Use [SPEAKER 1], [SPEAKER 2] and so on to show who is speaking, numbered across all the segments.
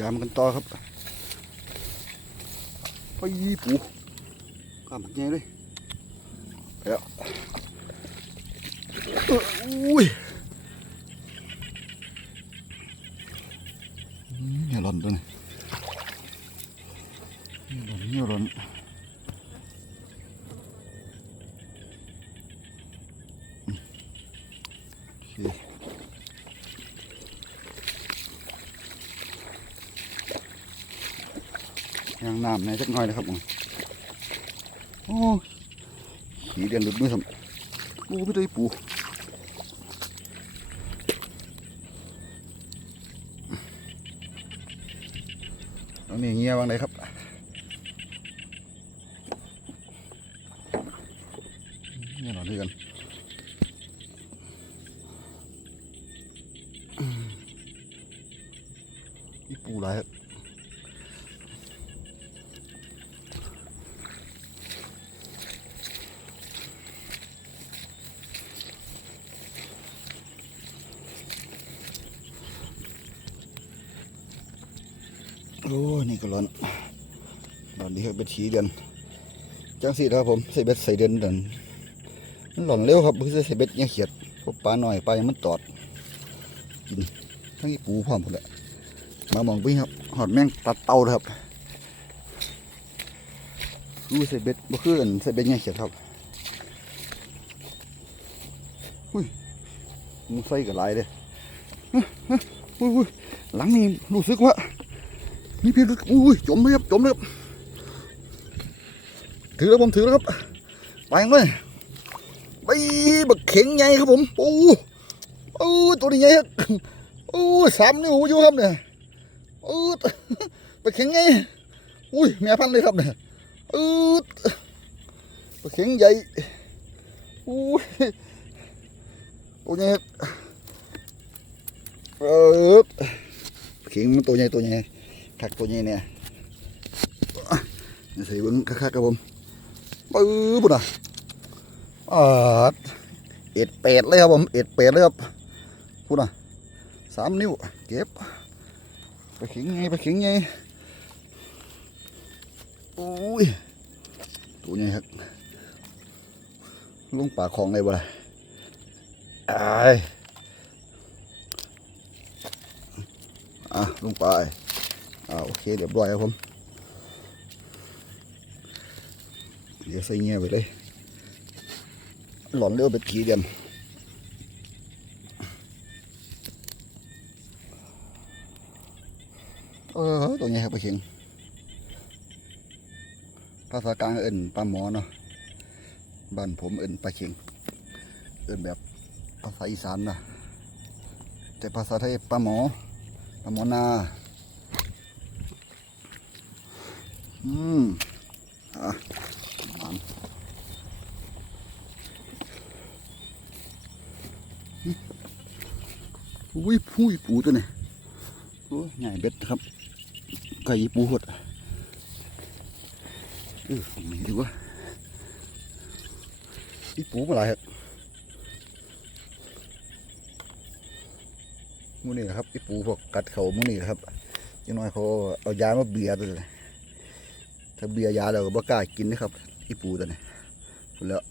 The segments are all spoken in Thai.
[SPEAKER 1] ยามกันต่อครับไปปูกล้ามใหญ่เลยแล้วอุ้ยเนี่ย่หล่นตัวนี้เนี่ยหล่นอย่าหล่นอืมโอเค ยางน้ำในจักหน่อยนะครับผมโอ้ขีเดียนหลุดมือสมปูไม่ได้ปูตรงนี้เงี้ยบางเลยครับเงี้ยหน่อยด้วยกัน อ้นี่ก็ร้อนร้อนดีครับเบ็ดฉีเดือนจังสิครับผมใส่เบ็ดใส่เดือนเดือนมันหล่อนเร็วครับเพื่อใส่เบ็ดยังเขียดพวกปลาหน่อยปลายังมันตอดกินทั้งนี้ปูพร้อมหมดแหละมามองพี่ครับหอดแมงตัดเตาเลยครับดูใส่เบ็ดบ่คือกันใส่เบ็ดยังเขียดครับอุ้ยมันใส่กับลายเลยอุ้ยอุ้ยหลังนี่รู้สึกว่า นี่พี่ลึกอุ้ยจมเลยครับจมเลยครับถือแล้วผมถือแล้วครับไปเลยไปบักเข็งใหญ่ครับผมโอ้โอ้ตัวนี้ใหญ่ครับโอ้สามนิ้วอยู่ครับเนี่ยโอ้บักเข็งใหญ่อุ้ยแม่พันธุ์เลยครับเนี่ยโอ้บักเข็งใหญ่อุ้ยตัวใหญ่ครับเออเข็งมันตัวใหญ่ตัวใหญ่ คักตัวนี้เนี่ยใส่เบิ้งคักๆครับผมปื้อปุ่นอะอ่าเอ็ดเป็ดเลยครับผมเอ็ดเป็ดเลยครับปุ่นอะสามนิ้วเก็บไปขิงไงไปขิงไงโอ้ยตัวนี้ครับลงป่าคลองเลยบ่ล่ะไอ้อะลงไป อ่าโอเคเรียบร้อยครับผม เดี๋ยวใส่เงี้ยไปเลย หลอนเร็วไปทีเดียนเออตัวนี้ครับไปเข็งภาษากลางเอินปลาหมอเนาะบ้านผมเอินปลาเข็งเอินแบบภาษาอีสานนะแต่ภาษาไทยปลาหมอปลาหมอนา อืมอะมันอุ้ยพุ้ยปูตัวนี้โอ้ยใหญ่เบ็ดครับไก่ปูหดเออไม่ดูว่าอีปูมาหลายครับมูนี่ครับอีปูพวกกัดเขามูนี่ครับยังน้อยเขาเอายามาเบียดเลย ถ้าเบียร์ยาเราก็บ่กล้ากินนะครับอีปูตัวนี้แล้ว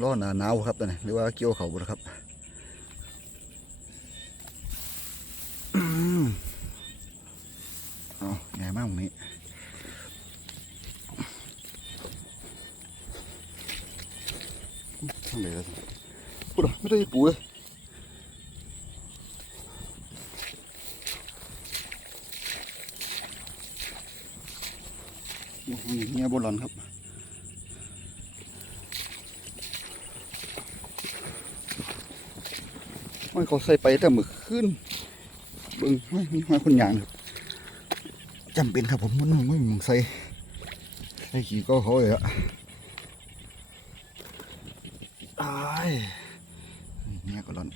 [SPEAKER 1] ร้อนหนาหนาวครับตัวนี้หรือว่าเกี่ยวเขาบ่นะครับอืมเอาใหญ่มากตรงนี้ทางไหนแล้วพูดไม่ได้อีปูเลยโอ้โห เงี้ยบนหลอนครับไม่เขาใส่ไปแต่มือขึ้นเบิ่งไม่มีมาคนอย่างครับจำเป็นครับผมมันไม่มีมึงใส่ใส่ขี่ก็เขาเลยอะตายเนี่ยก็ร้อน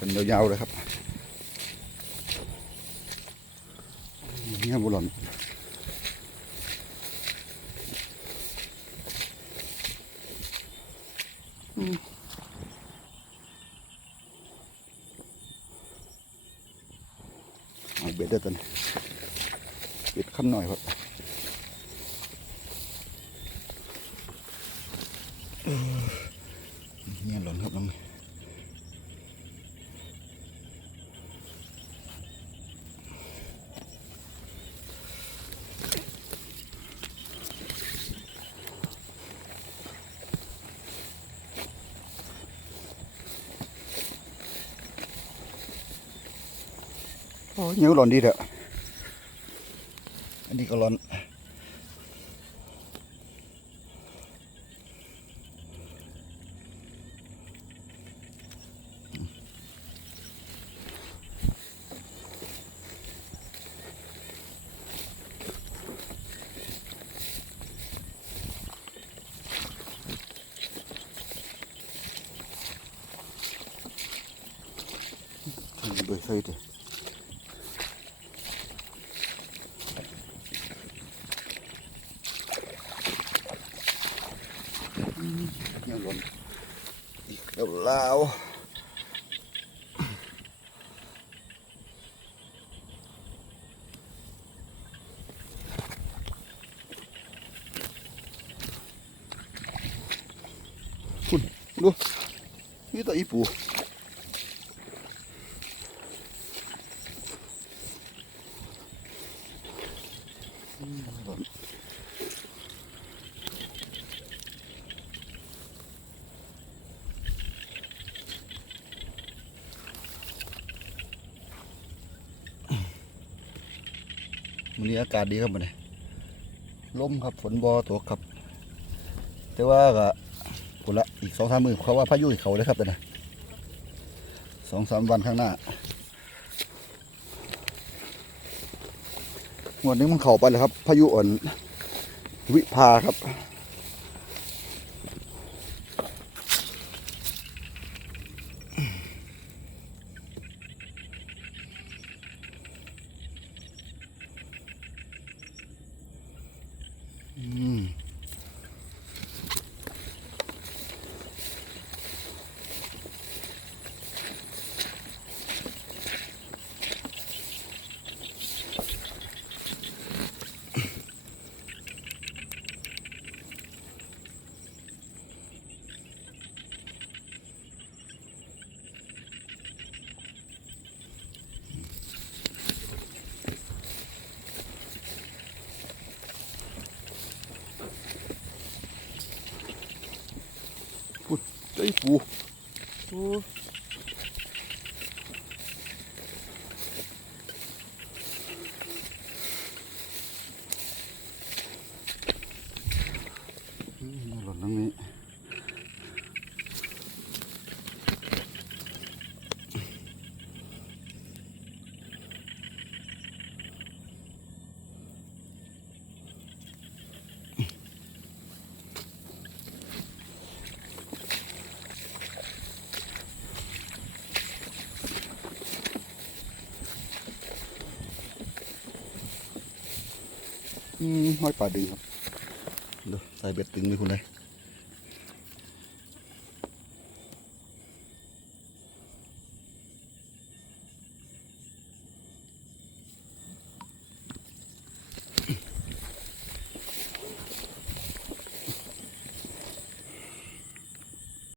[SPEAKER 1] กันยาวๆเลยครับเนี่ยบุหล่นเอาเบ็ดได้ตันเบ็ดข้นหน่อยครับ โอ้ยเหนียวหล่นดีเถอะอันนี้ก็หล่น Kalaw. Kun, lo. Kita ipo. วันนี้อากาศดีครับมันนี้ลมครับฝนบอตกครับ แต่ว่าก็ผลละอีกสองสามมือเขาว่าพายุอีกเขาเลยครับแต่นะสองสามวันข้างหน้างวดนี้มันเข่าไปเลยครับ พายุอ่อนวิภาครับ อืม ไอ้ปูโอ้อืมหล่นตรงนี้ อืม ห้อยป่าดึงครับดูใส่เบ็ดตึงเลยคุณเลย